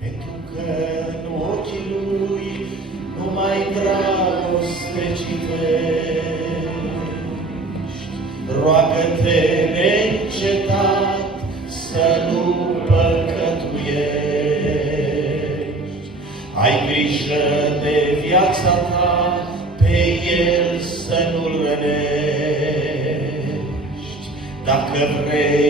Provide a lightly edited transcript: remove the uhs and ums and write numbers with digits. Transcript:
pentru că în ochii lui numai dragoste citești. Roagă-te neîncetat să nu păcătuiești. Ai grijă de viața ta, pe el să nu-l rănești. Dacă vrei